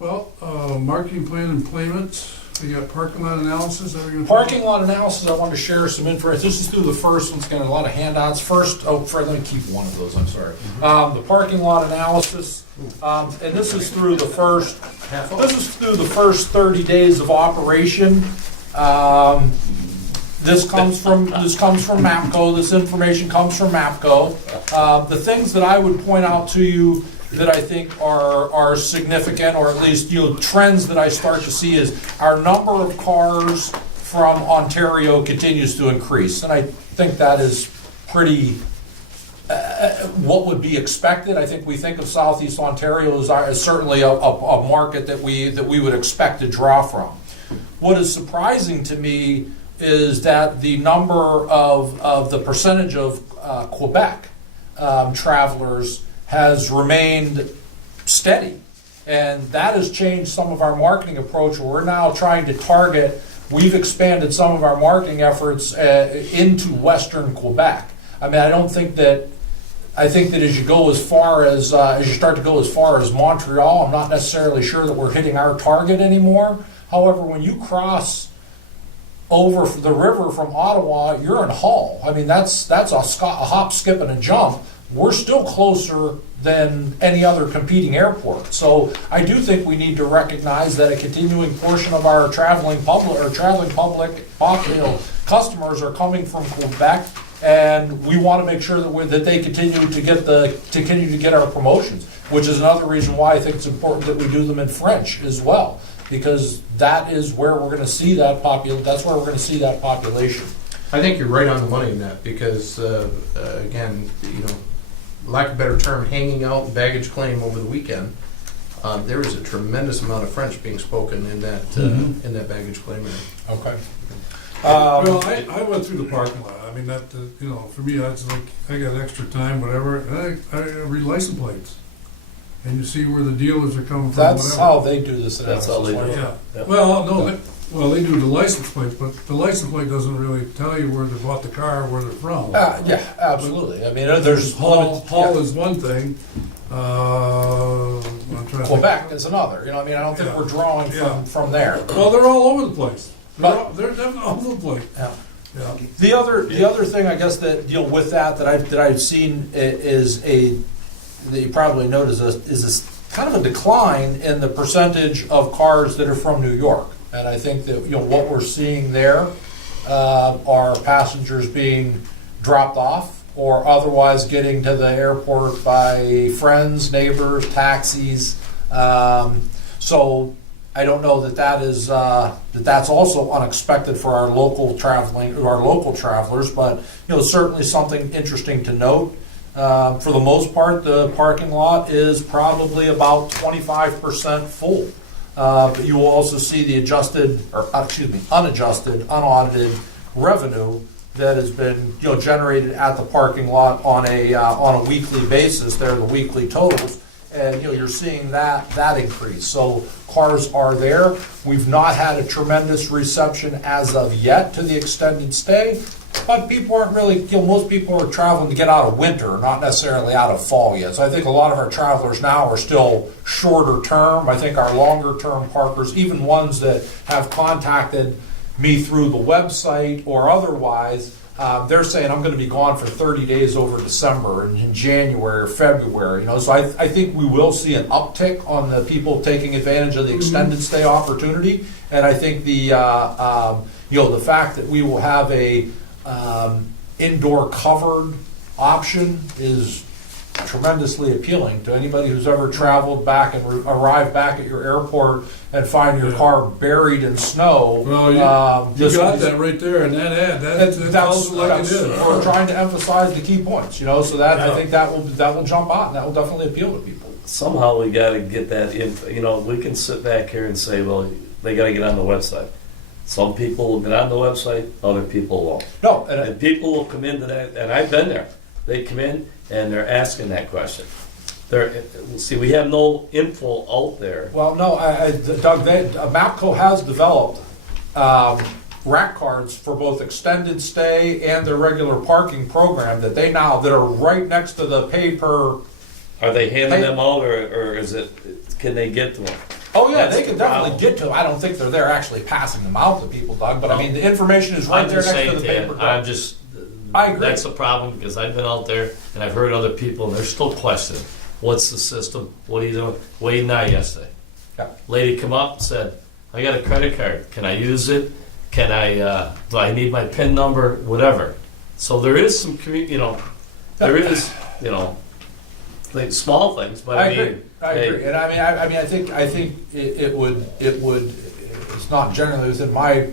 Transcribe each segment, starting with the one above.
Well, marketing plan and payments, we got parking lot analysis. That we're gonna Parking lot analysis, I wanted to share some information. This is through the first one's got a lot of handouts. First, Fred, let me keep one of those, I'm sorry. The parking lot analysis, and this is through the first, 30 days of operation. This comes from MAPCO. This information comes from MAPCO. The things that I would point out to you that I think are significant, or at least trends that I start to see, is our number of cars from Ontario continues to increase, and I think that is pretty what would be expected. I think we think of Southeast Ontario as certainly a market that we would expect to draw from. What is surprising to me is that the number of the percentage of Quebec travelers has remained steady. And that has changed some of our marketing approach. We're now trying to target, we've expanded some of our marketing efforts into Western Quebec. I mean, I think that as you go as far as you start to go as far as Montreal, I'm not necessarily sure that we're hitting our target anymore. However, when you cross over the river from Ottawa, you're in Hull. I mean, that's a hop, skip, and a jump. We're still closer than any other competing airport. So I do think we need to recognize that a continuing portion of our traveling public customers are coming from Quebec, and we want to make sure that they continue to get our promotions, which is another reason why I think it's important that we do them in French as well, because that is where we're going to see that that's where we're going to see that population. I think you're right on the money in that, because again, lack of a better term, hanging out and baggage claim over the weekend, there is a tremendous amount of French being spoken in that baggage claim area. Okay. Well, I went through the parking lot. I mean, that for me, that's like I got extra time, whatever. And I read license plates, and you see where the dealers are coming from. That's whatever. how they do this. That's how they do it. Yeah. Yep. Well, no. They do the license plates, but the license plate doesning really tell you where they bought the car or where they're from. Yeah, absolutely. I mean, there's Hall is one thing. I'm trying to Quebec is another. I don't think we're drawing from there. Well, they're all over the place. But They're definitely all over the place. yeah. Yeah. The other thing, I guess, that with that I've seen is that you probably noticed is this kind of a decline in the percentage of cars that are from New York, and I think that what we're seeing there are passengers being dropped off or otherwise getting to the airport by friends, neighbors, taxis. So I don't know that's also unexpected for our local travelers, but certainly something interesting to note. For the most part, the parking lot is probably about 25% full. But you will also see the unadjusted, unaudited revenue that has been generated at the parking lot on a weekly basis. They're the weekly totals. And you're seeing that increase. So cars are there. We've not had a tremendous reception as of yet to the extended stay, but people aren't really, most people are traveling to get out of winter, not necessarily out of fall yet. So I think a lot of our travelers now are still shorter term. I think our longer term parkers, even ones that have contacted me through the website or otherwise, they're saying I'm going to be gone for 30 days over December and in January or February. So I think we will see an uptick on the people taking advantage of the extended stay opportunity, and I think the fact that we will have a indoor covered option is tremendously appealing to anybody who's ever traveled back and arrived back at your airport and find your car buried in snow. Well, you got that right there in that ad. That's like it is. We're trying to emphasize the key points, so that I think that will jump out and that will definitely appeal to people. Somehow we got to get that in. We can sit back here and say, well, they got to get on the website. Some people will get on the website, other people won't. No, and people will come into that, and I've been there. They come in and they're asking that question. See, we have no info out there. Well, no, Doug, MAPCO has developed rack cards for both extended stay and their regular parking program that are right next to the pay per. Are they handing them out, or is it? Can they get to them? Oh, yeah, That's they can the definitely problem. get to them. I don't think they're there actually passing them out to people, Doug, but I mean, the information is right I'm there just next to saying, the Dan, paper. I'm Doug. just, I agree. that's the problem, because I've been out there and I've heard other people, and they're still questioning, what's the system, what are you doing? Wade and I yesterday. Yeah. Lady come up and said, I got a credit card, can I use it? Can I, do I need my PIN number, whatever. So there is some, there is, small things, but I I agree. mean. I hey, agree, and I think it would, it's not generally within my,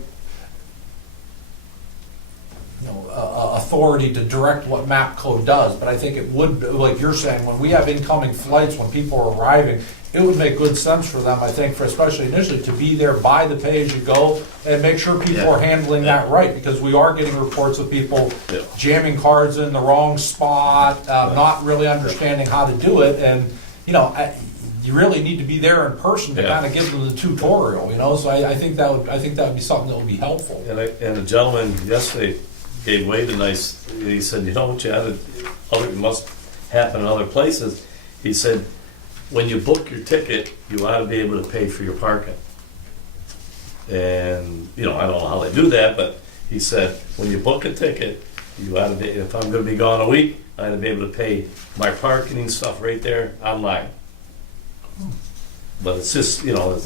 authority to direct what MAPCO does, but I think it would, like you're saying, when we have incoming flights, when people are arriving, it would make good sense for them, I think, for especially initially, to be there by the pay-as-you-go and make sure people Yeah. are handling that right, because we are getting reports of people Yeah. jamming cards in the wrong spot, not really understanding how to do it, and, you really need to be there in person to Yeah. kind of give them the tutorial, so I think that would be something that would be helpful. And a gentleman yesterday gave Wade a nice, he said, you know what, Chad, it must happen in other places. He said, when you book your ticket, you ought to be able to pay for your parking. And, I don't know how they do that, but he said, when you book a ticket, you ought to be, if I'm gonna be gone a week, I ought to be able to pay my parking and stuff right there online. But it's just, you were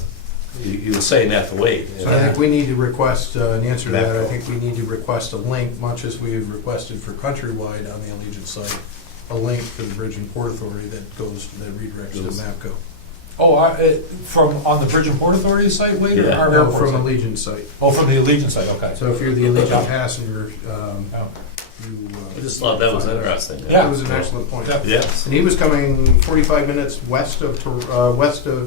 saying that to Wade. So I think we need to request an answer to that. I think we need to request a link, much as we have requested for Countrywide on the Allegiant site, a link to the Bridge and Port Authority that redirects to MAPCO. Oh, on the Bridge and Port Authority site, Wade, or Yeah. our No, airport from site? Allegiant site. Oh, from the Allegiant site, okay. So if you're the Allegiant passenger, Yeah. you. I just thought that was interesting. Yeah. That was an excellent point. Yeah. Yes, And he was coming 45 minutes west of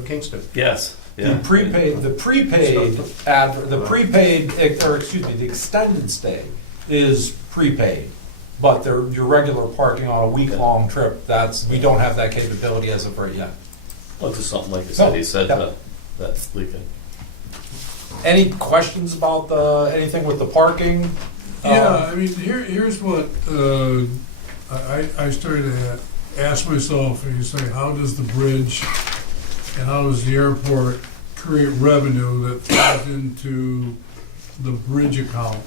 Kingston. yes, The yeah. prepaid, the extended stay is prepaid, but your regular parking on a week-long trip, we don't have that capability as of right yet. Well, just something like you said, he said Yeah. that weekend. Any questions about anything with the parking? Yeah, I mean, here's what, I started to ask myself, and you say, how does the bridge and how does the airport create revenue that flows into the bridge account?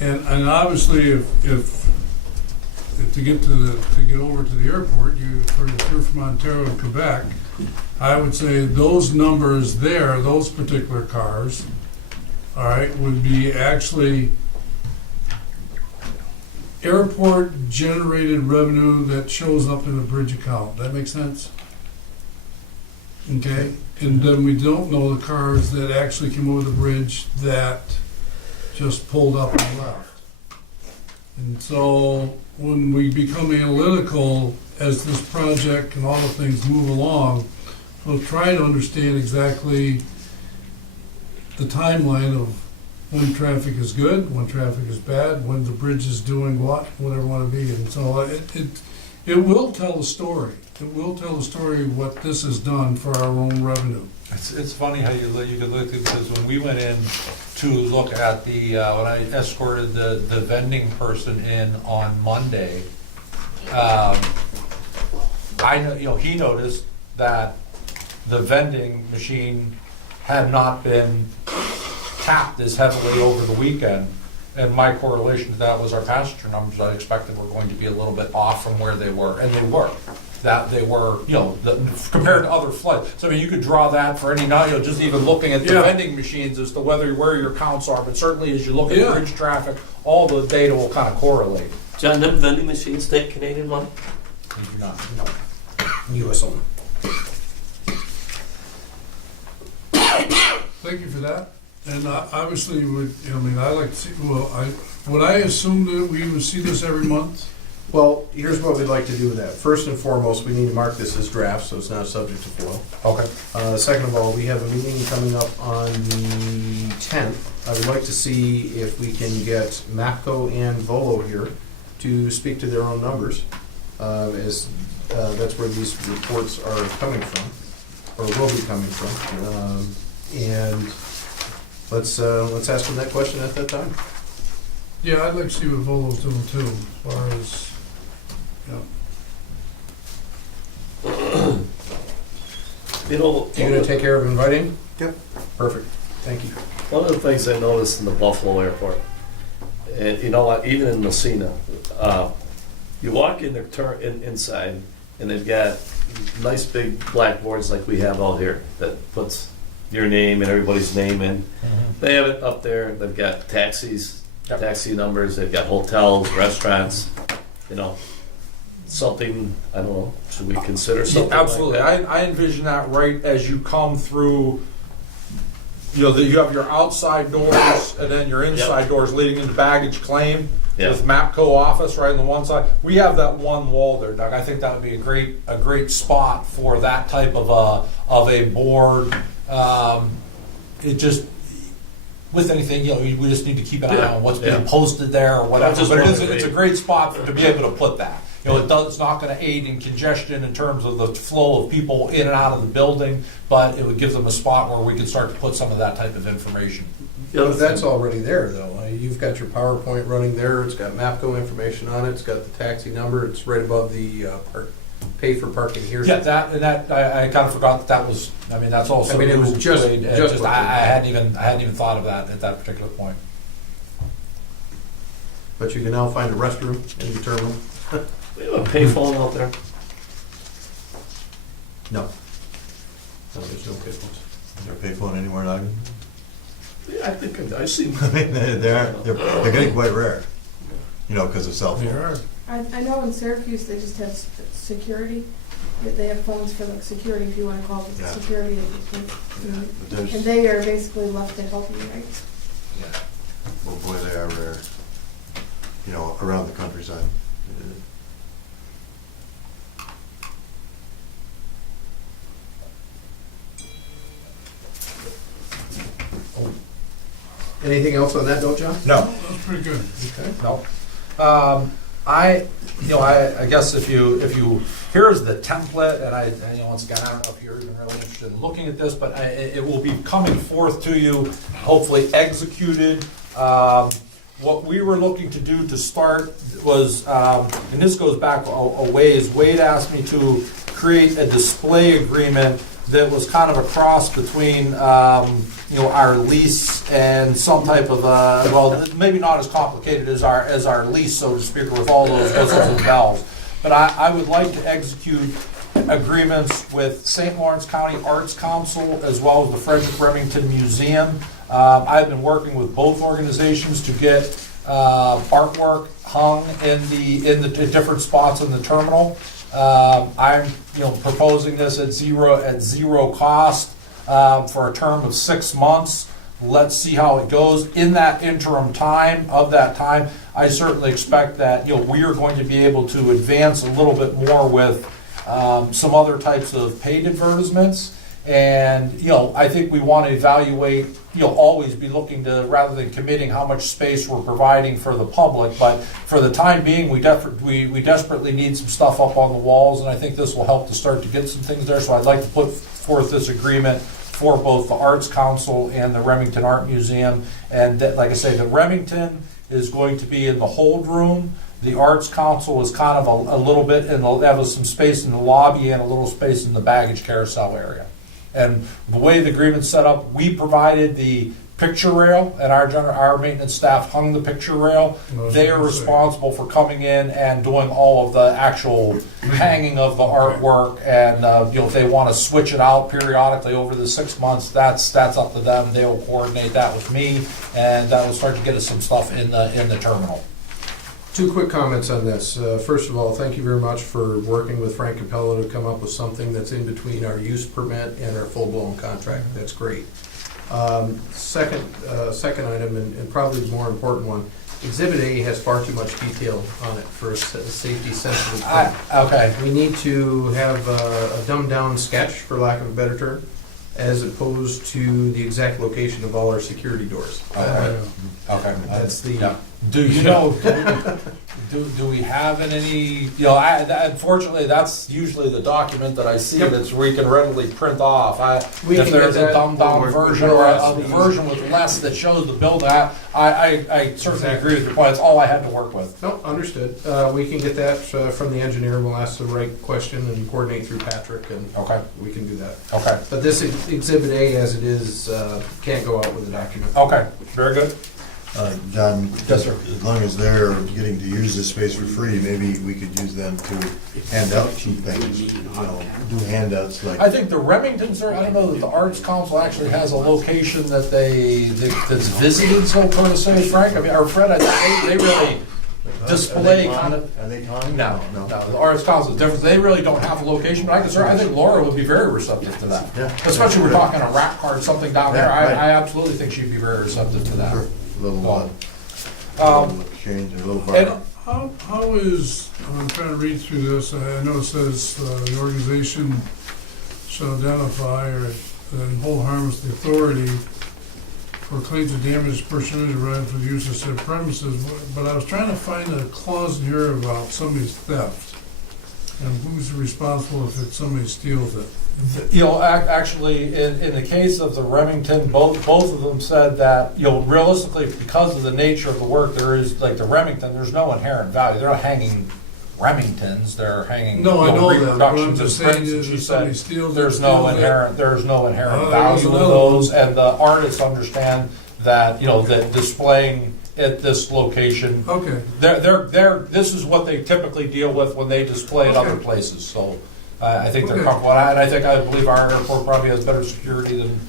And obviously, if to get over to the airport, if you're from Ontario and Quebec, I would say those numbers there, those particular cars, all right, would be actually airport generated revenue that shows up in a bridge account. That makes sense? Okay, and then we don't know the cars that actually came over the bridge that just pulled up and left. And so when we become analytical as this project and all the things move along, we'll try to understand exactly the timeline of when traffic is good, when traffic is bad, when the bridge is doing whatever we want to be. And so it will tell the story. It will tell the story what this has done for our own revenue. It's funny how you could look at, because when we went in to look at when I escorted the vending person in on Monday, he noticed that the vending machine had not been tapped as heavily over the weekend, and my correlation to that was our passenger numbers I expected were going to be a little bit off from where they were, and they were. That they were, compared to other flights. So I mean, you could draw that for any just even looking at the Yeah. vending machines as to where your counts are. But certainly, as you look at Yeah. bridge traffic, all the data will kind of correlate. John, them vending machines take Canadian money? US only. Thank you for that. And obviously, I like to see, would I assume that we would see this every month? Well, here's what we'd like to do with that. First and foremost, we need to mark this as draft, so it's not subject to FOIL. Okay. Second of all, we have a meeting coming up on the 10th. I would like to see if we can get MAPCO and Volo here to speak to their own numbers, as that's where these reports are coming from, or will be coming from. And let's ask them that question at that time. Yeah, I'd like to see what Volo's doing too, as far as, You know, You gonna take care of inviting? Yep. Perfect, thank you. one of the things I noticed in the Buffalo airport, and you know what, even in Messina, you walk in the inside, and they've got nice big blackboards like we have out here that puts your name and everybody's name in. They have it up there. They've got taxis, Yep. taxi numbers. They've got hotels, restaurants. You know, something. I don't know. Should we consider something? Absolutely. Like that? I envision that right as you come through, you have your outside doors and then your inside doors leading into baggage claim Yeah. with MAPCO office right on the one side. We have that one wall there, Doug. I think that would be a great spot for that type of a board. It just, with anything, we just need to keep an eye on what's being posted there or whatever. just But wondering. it's a great spot to be able to put that. It's not going to aid in congestion in terms of the flow of people in and out of the building, but it would give them a spot where we could start to put some of that type of information. The other But that's already there, though. You've got your PowerPoint running there, it's got MAPCO information on it, it's got the taxi number, it's right above the pay for parking here. Yeah, that I kind of forgot that was. I mean, that's also. I mean, it was new just- to it. just I hadn't even thought of that at that particular point. But you can now find a restroom in the terminal. we have a payphone out there. No. No, there's no payphones. Is there a payphone anywhere in Ogden? Yeah, I think I've seen. I mean, they're getting quite rare, because of cell They phones. are. I know in Syracuse, they just have security. They have phones for like security, if you want to call it Yeah. security. But there's, And they are basically left to help you, right? oh boy, they are rare, around the countryside. Anything else on that note, John? No. That's pretty good. Okay. No. I guess if you here's the template, and once again, I don't know if you're even really interested in looking at this, but it will be coming forth to you, hopefully executed. What we were looking to do to start was, and this goes back a ways. Wade asked me to create a display agreement that was kind of a cross between our lease and some type of maybe not as complicated as our lease, so to speak, with all those whistles and bells. But I would like to execute agreements with St. Lawrence County Arts Council as well as the Frederick Remington Museum. I've been working with both organizations to get artwork hung in the different spots in the terminal. I'm proposing this at zero cost for a term of 6 months. Let's see how it goes. In that interim time, I certainly expect that we are going to be able to advance a little bit more with some other types of paid advertisements. And I think we want to evaluate. Always be looking to, rather than committing how much space we're providing for the public, but for the time being, we desperately need some stuff up on the walls, and I think this will help to start to get some things there. So I'd like to put forth this agreement for both the Arts Council and the Remington Art Museum. And that, like I say, the Remington is going to be in the hold room. The Arts Council is kind of a little bit, and there was some space in the lobby and a little space in the baggage carousel area. And the way the agreement's set up, we provided the picture rail, and our maintenance staff hung the picture rail. They are responsible for coming in and doing all of the actual hanging of the artwork. And if they want to switch it out periodically over the 6 months, that's up to them. They will coordinate that with me, and that will start to get us some stuff in the terminal. Two quick comments on this. First of all, thank you very much for working with Frank Capello to come up with something that's in between our use permit and our full-blown contract. That's great. Second item, and probably the more important one, Exhibit A has far too much detail on it for a safety-sensitive thing. Okay. We need to have a dumbed-down sketch, for lack of a better term, as opposed to the exact location of all our security doors. Okay. That's the... Yeah. Do you know? do we have any, unfortunately, that's usually the document that I see Yep. that's we can readily print off. We If can there's get a that dumbed down with version or less a fees. version with less that shows the build, I certainly agree with your point. It's all I had to work with. No, understood. We can get that from the engineer. We'll ask the right question and coordinate through Patrick, and Okay, we can do that. okay, But this Exhibit A, as it is, can't go out with a document. okay, very good. John? Yes, sir. As long as they're getting to use this space for free, maybe we could use them to hand out cheap things, do handouts like. I think the Remingtons are, I don't know that the Arts Council actually has a location that's visited, so to say, Frank. I mean, or Fred, I think they really display kind of. Are they calling? No, the Arts Council is different. They really don't have a location, but I think Laura would be very receptive to that. Yeah. Especially we're talking a rack car or something down there. Yeah, right. I absolutely think she'd be very receptive to that. Sure. Little exchange, a little And bar. How is, I'm trying to read through this, I know it says the organization shall identify and hold harmless the authority for claims of damage personally derived from the use of said premises, but I was trying to find a clause in here about somebody's theft. And who's responsible if somebody steals it? Actually, in the case of the Remington, both of them said that, realistically, because of the nature of the work, there is, like the Remington, there's no inherent value. They're not hanging Remingtons, they're hanging No, I know that, but I'm reproductions of just saying prints, and is she if somebody said, steals it. there's no steals it. inherent Oh, there value goes in another those, one. and the artists understand that, that displaying at this location, Okay, this is what they typically deal with when they display at other Okay. places, so I think they're Okay. comfortable, and I believe our airport probably has better security than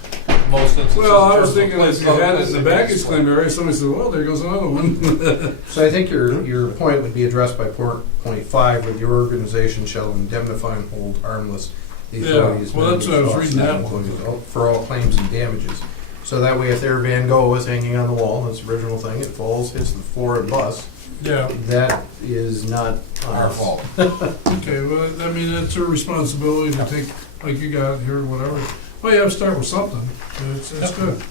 most instances. well, I in was terms of thinking if places you had other it in the than baggage display. claim area, somebody said, well, there goes another one. So I think your point would be addressed by point 5, where your organization shall indemnify and hold harmless the Yeah, authorities. well, that's what I was reading that one. For all claims and damages. So that way, if their Van Gogh is hanging on the wall, that's the original thing, it falls, hits the floor and busts, Yeah, that is not on Our us. fault. okay, well, I mean, it's a responsibility to take, like you got here, whatever. Well, you have to start with something, it's Yep. good.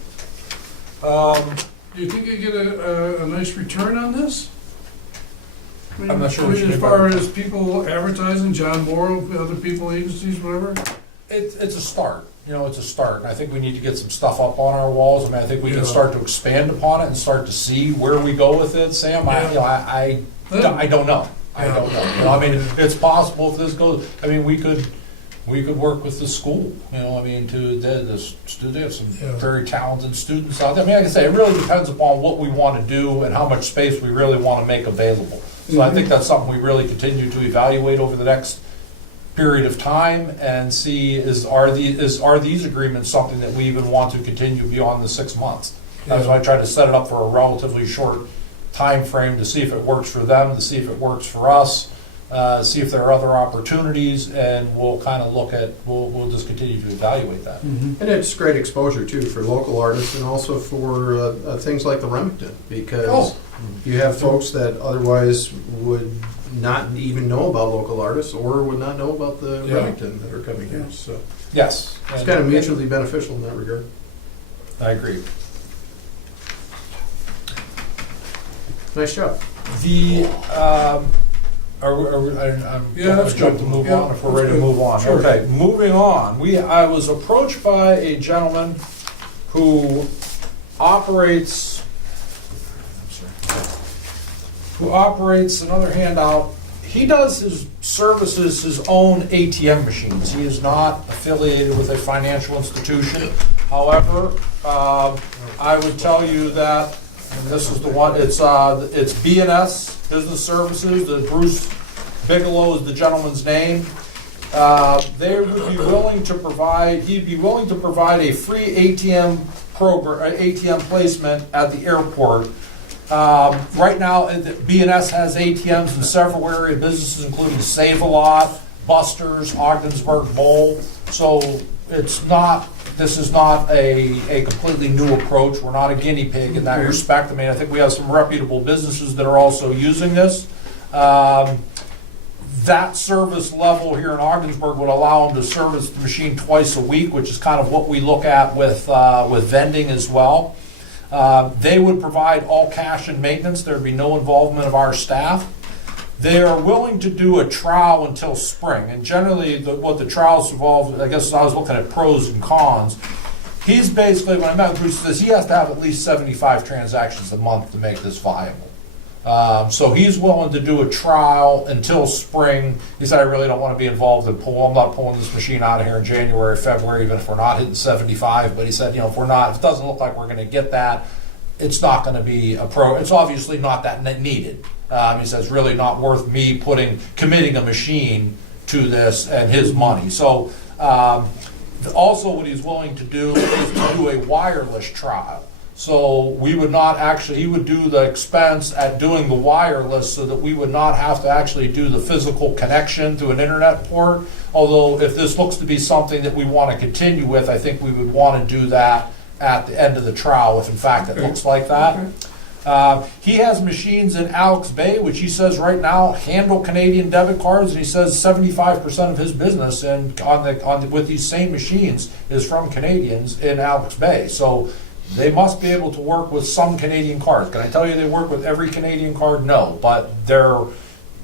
Do you think you get a nice return on this? I mean, I'm not sure I what mean, you as mean far by- as people advertising, John Morrow, other people, agencies, whatever? It's a start, it's a start, and I think we need to get some stuff up on our walls. I mean, I think we can Yeah. start to expand upon it and start to see where we go with it, Sam. I don't know. I don't know. I mean, it's possible if this goes, I mean, we could work with the school, they have some Yeah. very talented students out there. I mean, like I say, it really depends upon what we want to do and how much space we really want to make available. So I think that's something we really continue to evaluate over the next period of time and see are these agreements something that we even want to continue beyond the 6 months. That's why I try to set it up for a relatively short time frame to see if it works for them, to see if it works for us, see if there are other opportunities, and we'll kind of we'll just continue to evaluate that. Mm-hmm. And it's great exposure too for local artists and also for things like the Remington, because you have folks that otherwise would not even know about local artists or would not know about the Yeah. Remington that are coming here. So Yes. it's kind of mutually beneficial in that regard. I agree. Nice job. I'm Yeah, that's jump good. to move Yeah, on if we're that's ready to good. move on. Sure. Okay, moving on. I was approached by a gentleman who operates, another handout. He does his services, his own ATM machines. He is not affiliated with a financial institution. However, I would tell you that, and this is the one, it's B&S Business Services, the Bruce Bigelow is the gentleman's name. They would be willing to provide, he'd be willing to provide a free ATM program, ATM placement at the airport. Right now, B&S has ATMs in several area businesses, including Save-A-Lot, Buster's, Ogdensburg Bowl. So this is not a completely new approach. We're not a guinea pig in that respect. I mean, I think we have some reputable businesses that are also using this. That service level here in Ogdensburg would allow them to service the machine twice a week, which is kind of what we look at with vending as well. They would provide all cash and maintenance. There'd be no involvement of our staff. They are willing to do a trial until spring, and generally, what the trials involve, I guess I was looking at pros and cons. He's basically, when I met with Bruce, he says he has to have at least 75 transactions a month to make this viable. So he's willing to do a trial until spring. He said, I really don't want to be involved in I'm not pulling this machine out of here in January, February, even if we're not hitting 75. But he said, if it doesn't look like we're going to get that, it's not going to be it's obviously not that needed. He says, really not worth me committing a machine to this and his money. So also what he's willing to do is to do a wireless trial. So we would not actually, he would do the expense at doing the wireless so that we would not have to actually do the physical connection to an internet port. Although if this looks to be something that we want to continue with, I think we would want to do that at the end of the trial, if in fact it looks like that. He has machines in Alex Bay, which he says right now handle Canadian debit cards, and he says 75% of his business with these same machines is from Canadians in Alex Bay. So they must be able to work with some Canadian cards. Can I tell you they work with every Canadian card? No, but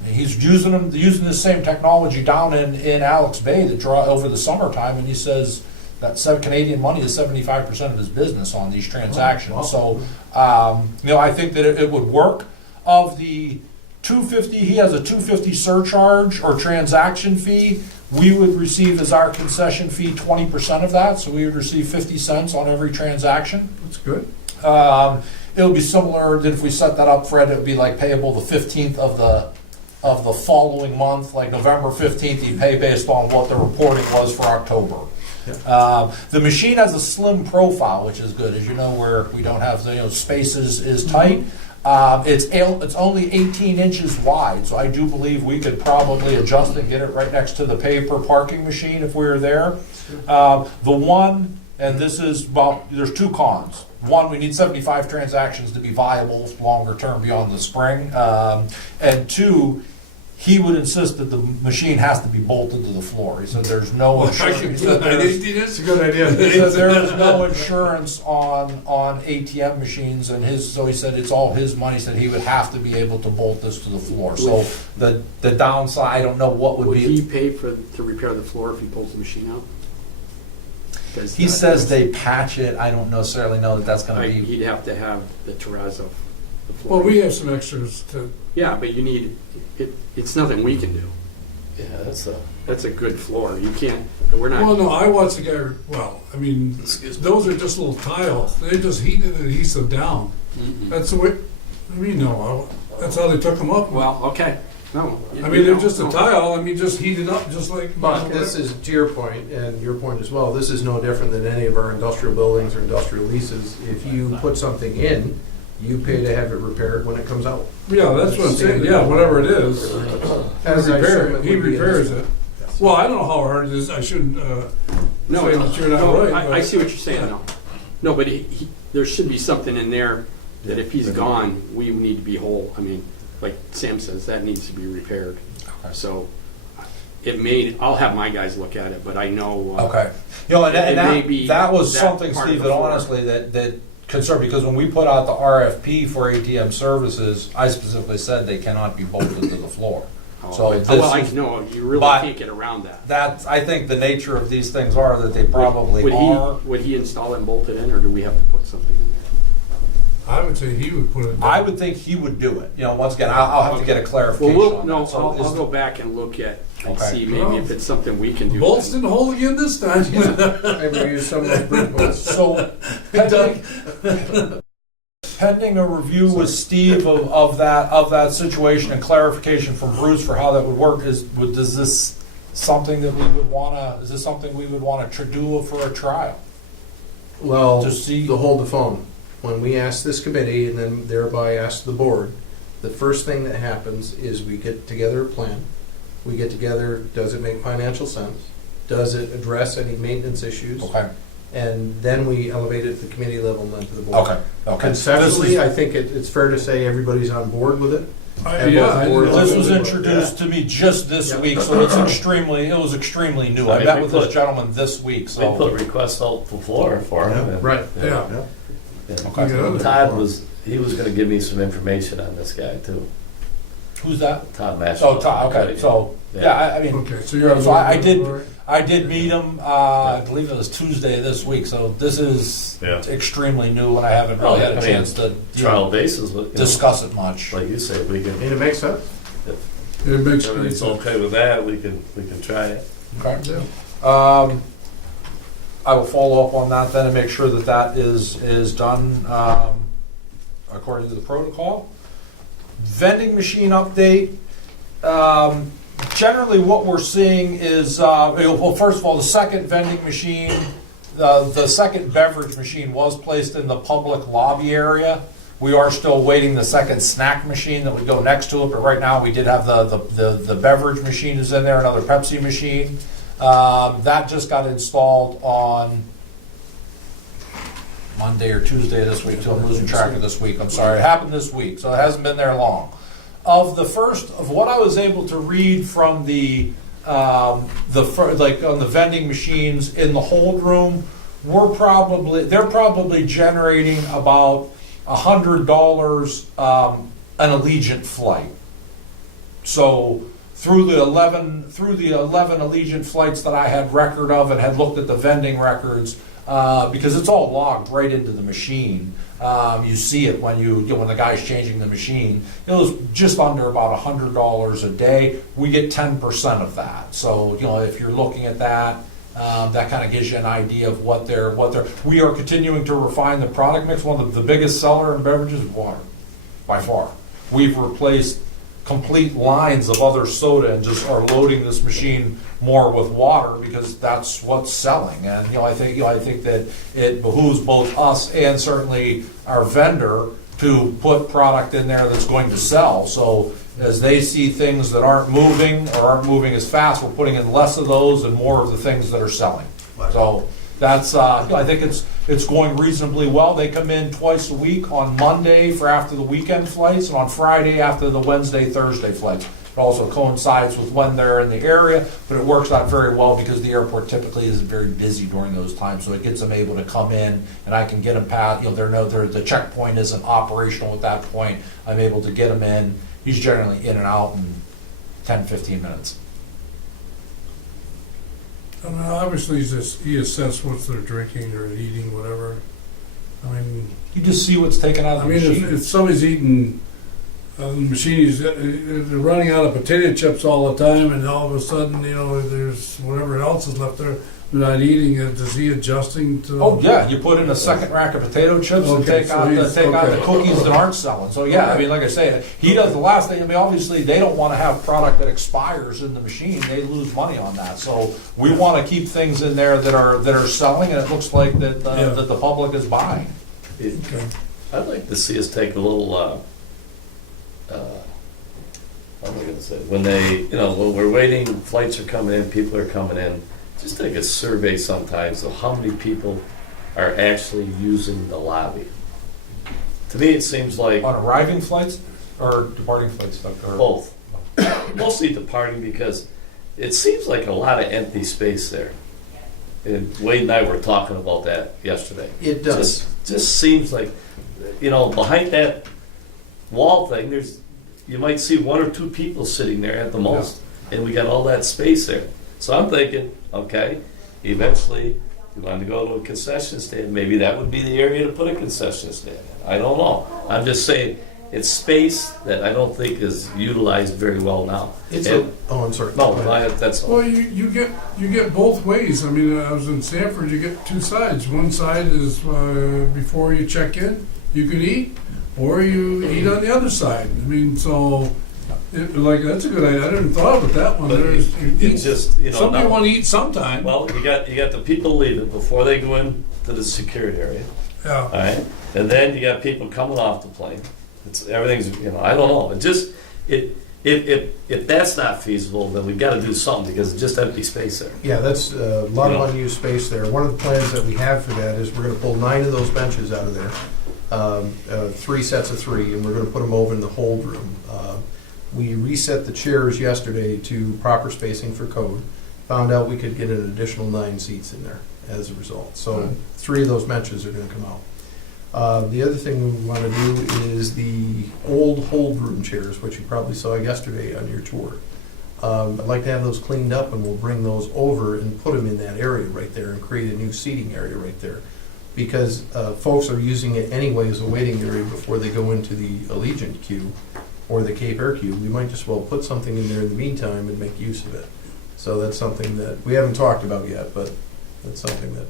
he's using the same technology down in Alex Bay that draw over the summertime, and he says that Canadian money is 75% of his business on these transactions. Wow. So, I think that it would work. Of the $250, he has a $250 surcharge or transaction fee. We would receive as our concession fee 20% of that, so we would receive 50 cents on every transaction. That's good. It would be similar that if we set that up, Fred, it would be like payable the 15th of the following month, like November 15th, you pay based on what the reporting was for October. The machine has a slim profile, which is good, as you know, where we don't have space is tight. It's only 18 inches wide, so I do believe we could probably adjust and get it right next to the paper parking machine if we were there. There's two cons. One, we need 75 transactions to be viable longer term beyond the spring. And two, he would insist that the machine has to be bolted to the floor. He said there's no insurance. That's a good idea. He said there is no insurance on ATM machines, so he said it's all his money. He said he would have to be able to bolt this to the floor. So the downside, I don't know what would be. Would he pay to repair the floor if he pulls the machine out? He says they patch it. I don't necessarily know that that's going to be. He'd have to have the terrazzo. The floor. Well, we have some extras to. Yeah, but you need it. It's nothing we can do. Yeah, That's a good floor. You can't. We're not. Well, no, I watched the guy. Well, I mean, those are just little tiles. They just heated the adhesive down. Mm-mm. That's the way. I mean, no, that's how they took them up. Well, okay. No. I mean, they're just a tile. I mean, just heated up, just like. But this is, to your point, and your point as well, this is no different than any of our industrial buildings or industrial leases. If you put something in, you pay to have it repaired when it comes out. Yeah, that's what I'm saying. Yeah, whatever it is, As I assume it he would be in repairs this it. Well, I don't know how hard it is. I shouldn't. No, say that you're not right. I but- see what you're saying. No, but there should be something in there that if he's gone, we need to be whole. I mean, like Sam says, that needs to be repaired. Okay. So I'll have my guys look at it, but I know. Okay. That was something, Steve, that honestly that concerned, because when we put out the RFP for ATM services, I specifically said they cannot be bolted to the floor. So you really can't get around that. I think the nature of these things are that they probably are. Would he install it and bolt it in, or do we have to put something in there? I would say he would put it. I would think he would do it. Once again, I'll have to get a clarification. on that. So I'll go back and look at and Okay. see maybe if it's something we can do. Bolts didn't hold again this time. Maybe we use some of those brick bolts. So pending a review with Steve of that situation and clarification from Bruce for how that would work, is this something we would want to do for a trial? Well, To see- to hold the phone. When we ask this committee and then thereby ask the board, the first thing that happens is we get together a plan. We get together, does it make financial sense? Does it address any maintenance issues? Okay. And then we elevate it to the committee level and then to the board. Okay. Conceptually, I think it's fair to say everybody's on board with it. This was introduced to me just this week, so it was extremely new. I met with this gentleman this week, We put so. requests out the floor for him. and- Right. Yeah. Okay. Todd was going to give me some information on this guy too. Who's that? Todd Master. Oh, Todd, okay, so, yeah, I mean, Okay, so you're. so I did meet him, I believe it was Tuesday this week, so this is Yeah. extremely new and I haven't really had a chance to Trial basis, but, you know, discuss it much. like you say, we can, And it makes sense. It makes if me. it's okay with that, we can try it. Okay. Yeah. I will follow up on that then and make sure that that is done according to the protocol. Vending machine update. Generally, what we're seeing is, well, first of all, the second vending machine, the second beverage machine was placed in the public lobby area. We are still waiting the second snack machine that would go next to it, but right now we did have the beverage machine is in there, another Pepsi machine. That just got installed on Monday or Tuesday this week, so I'm losing track of this week. I'm sorry. It happened this week, so it hasn't been there long. Of what I was able to read from like on the vending machines in the hold room, they're probably generating about $100 an Allegiant flight. So through the 11 Allegiant flights that I had record of and had looked at the vending records, because it's all logged right into the machine. You see it when when the guy's changing the machine. It was just under about $100 a day. We get 10% of that. So if you're looking at that, that kind of gives you an idea of what they're. We are continuing to refine the product mix. One of the biggest seller in beverages is water, by far. We've replaced complete lines of other soda and just are loading this machine more with water because that's what's selling. And I think that it behooves both us and certainly our vendor to put product in there that's going to sell. So as they see things that aren't moving or aren't moving as fast, we're putting in less of those and more of the things that are selling. So that's I think it's going reasonably well. They come in twice a week on Monday for after the weekend flights and on Friday after the Wednesday, Thursday flights. It also coincides with when they're in the area, but it works out very well because the airport typically isn't very busy during those times, so it gets them able to come in and I can get them past, the checkpoint isn't operational at that point. I'm able to get them in. He's generally in and out in 10, 15 minutes. I mean, obviously, he assesses what they're drinking or eating, whatever. I mean, You just see what's taken out of I the mean, machine. if somebody's eating, the machine, they're running out of potato chips all the time, and all of a sudden, there's whatever else is left there, they're not eating it. Is he adjusting to? Oh yeah, you put in a second rack of potato chips and Okay, take so out the okay. cookies that aren't selling. So yeah, I mean, like I say, he does the last thing. I mean, obviously they don't want to have product that expires in the machine. They lose money on that. So we want to keep things in there that are selling, and it looks like that that the public is buying. Okay. I'd like to see us take a little, what am I gonna say, when when we're waiting, flights are coming in, people are coming in, just take a survey sometimes of how many people are actually using the lobby. To me, it seems like On arriving flights or departing flights, or both. Mostly departing because it seems like a lot of empty space there. And Wade and I were talking about that yesterday. It does. Just seems like, behind that wall thing, you might see one or two people sitting there at the most, and we got all that space there. So I'm thinking, okay, eventually you want to go to a concession stand, maybe that would be the area to put a concession stand in. I don't know. I'm just saying, it's space that I don't think is utilized very well now. I'm sorry. No, that's all. Well, you get both ways. I mean, I was in Sanford. You get two sides. One side is before you check in, you can eat, or you eat on the other side. I mean, so that's a good idea. I didn't thought about that one. But it's just, somebody now- want to eat sometime. Well, you got the people leaving before they go in to the security area, all Yeah. right? And then you got people coming off the plane. Everything's, I don't know. If that's not feasible, then we've got to do something because it's just empty space there. Yeah, that's a lot of unused space there. One of the plans that we have for that is we're going to pull 9 of those benches out of there, 3 sets of 3, and we're going to put them over in the hold room. We reset the chairs yesterday to proper spacing for code. Found out we could get an additional 9 seats in there as a result. So 3 of those benches are going to come out. The other thing we want to do is the old hold room chairs, which you probably saw yesterday on your tour. I'd like to have those cleaned up, and we'll bring those over and put them in that area right there and create a new seating area right there. Because folks are using it anyway as a waiting area before they go into the Allegiant queue or the Cape Air queue. We might just well put something in there in the meantime and make use of it. So that's something that we haven't talked about yet, but that's something that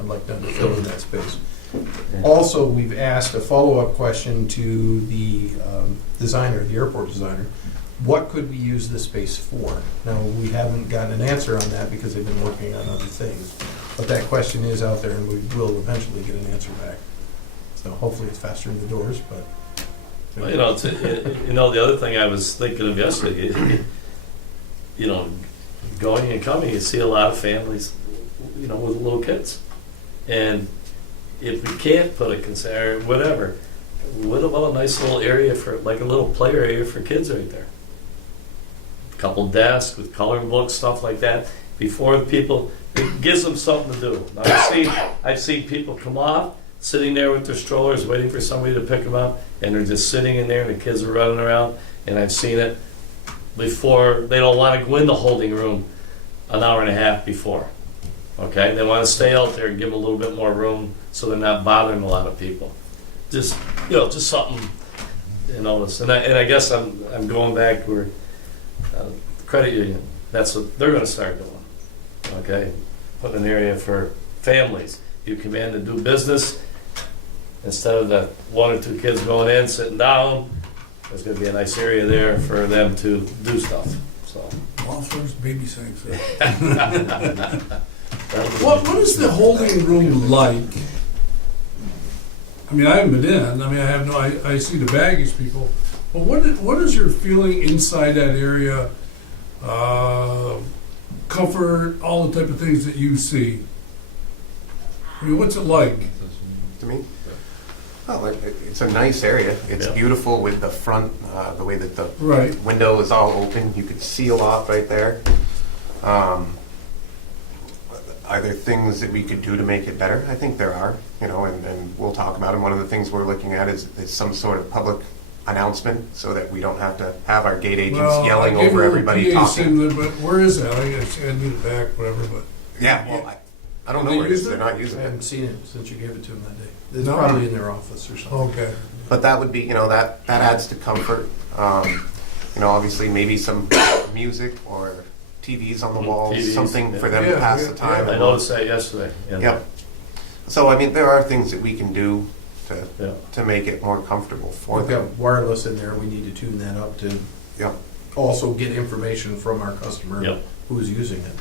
I'd like done to fill in that space. Also, we've asked a follow-up question to the designer, the airport designer. What could we use this space for? Now, we haven't gotten an answer on that because they've been working on other things. But that question is out there, and we will eventually get an answer back. So hopefully it's faster in the doors, but... Well, you know, the other thing I was thinking of yesterday, you know, going and coming, you see a lot of families, you know, with little kids. And if we can't put a concern, or whatever, what about a nice little area for, like a little play area for kids right there? A couple desks with coloring books, stuff like that, before the people, it gives them something to do. Now, I've seen people come off, sitting there with their strollers, waiting for somebody to pick them up, and they're just sitting in there, and the kids are running around, and I've seen it before, they don't want to go in the holding room an hour and a half before. Okay, they want to stay out there and give them a little bit more room so they're not bothering a lot of people. Just, you know, just something you notice. And I guess I'm going back where the credit union, that's what they're going to start doing. Okay, put an area for families. You come in to do business, instead of the one or two kids going in, sitting down, there's going to be a nice area there for them to do stuff. So. Wafflers, baby sinks. What is the holding room like? I mean, I haven't been in. I mean, I see the baggage people. But what is your feeling inside that area? Comfort, all the type of things that you see. I mean, what's it like? To me, well, it's a nice area. It's beautiful with the front, the way that the window is all open. You could see a lot right there. Are there things that we could do to make it better? I think there are, you know, and we'll talk about them. One of the things we're looking at is some sort of public announcement so that we don't have to have our gate agents yelling over everybody talking. But where is that? I guess I need it back, whatever. But yeah, well, I don't know where it is. They're not using I it. haven't seen it since you gave it to them that day. It's probably in their office or something. okay. But that would be, you know, that adds to comfort. You know, obviously maybe some music or TVs on the walls, TVs, something for them to pass the time. I noticed that yesterday. Yep. So, I mean, there are things that we can do Yeah. to make it more comfortable for We've them. got wireless in there. We need to tune that up to Yep. also get information from our customer Yep. who's using it.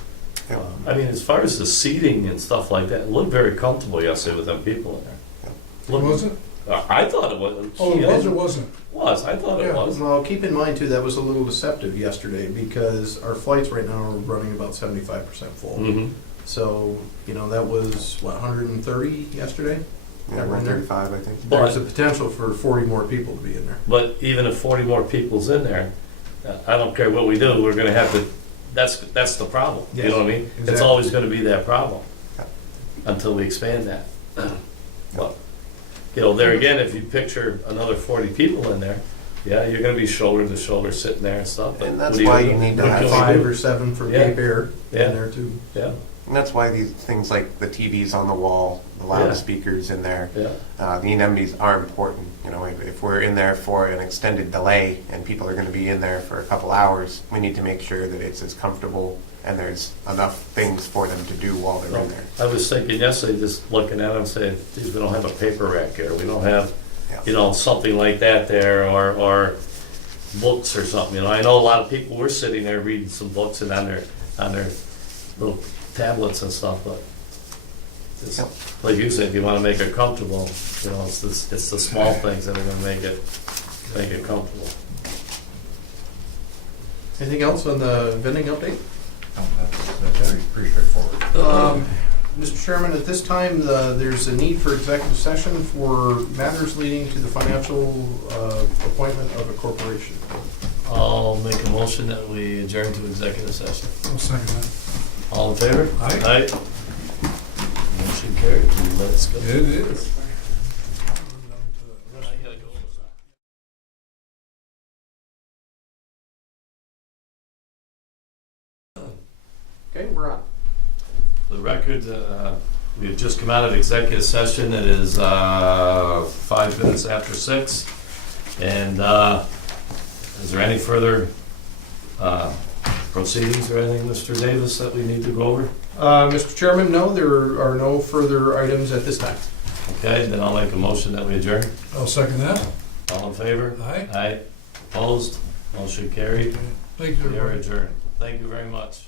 Yep. I mean, as far as the seating and stuff like that, it looked very comfortable yesterday with them people in there. Was it? I thought it was. Oh, it was or wasn't? Was. I thought it Yeah. was. Well, keep in mind too, that was a little deceptive yesterday because our flights right now are running about 75% full. Mm-hmm. So, you know, that was, what, 130 yesterday? Yeah, 135, I think. There's a potential for 40 more people to be in there. But even if 40 more people's in there, I don't care what we do, we're gonna have to, that's the problem. You know what I mean? It's Exactly. always gonna be that problem Yeah. until we expand that. But, you know, there again, if you picture another 40 people in there, yeah, you're gonna be shoulder to shoulder sitting there and stuff. But And that's what do why do? you need to What have can we 5 do? or 7 for Yeah. Cape Air Yeah. in there too. Yeah, And that's why these things like the TVs on the wall, the loudspeakers in there, yeah. the anemones are important. You know, if we're in there for an extended delay and people are going to be in there for a couple hours, we need to make sure that it's as comfortable and there's enough things for them to do while they're in there. I was thinking yesterday, just looking at them, saying, geez, we don't have a paper rack here. We don't have, Yeah. you know, something like that there, or books or something. You know, I know a lot of people were sitting there reading some books and on their little tablets and stuff, but it's, Yep. like you said, if you want to make it comfortable, you know, it's the small things that are going to make it comfortable. Anything else on the vending update? That's pretty straightforward. Mr. Chairman, at this time, there's a need for executive session for matters leading to the financial appointment of a corporation. I'll make a motion that we adjourn to executive session. I'll second that. All in favor? Aye. Motion carried. Let's go. It is. Okay, we're on. The record, we have just come out of executive session. It is 5 minutes after 6. And is there any further proceedings or anything, Mr. Davis, that we need to go over? Mr. Chairman, no, there are no further items at this time. Okay, then I'll make a motion that we adjourn. I'll second that. All in favor? Aye. Aye. Opposed? Motion carried. Thank you, We are everybody. adjourned. Thank you very much.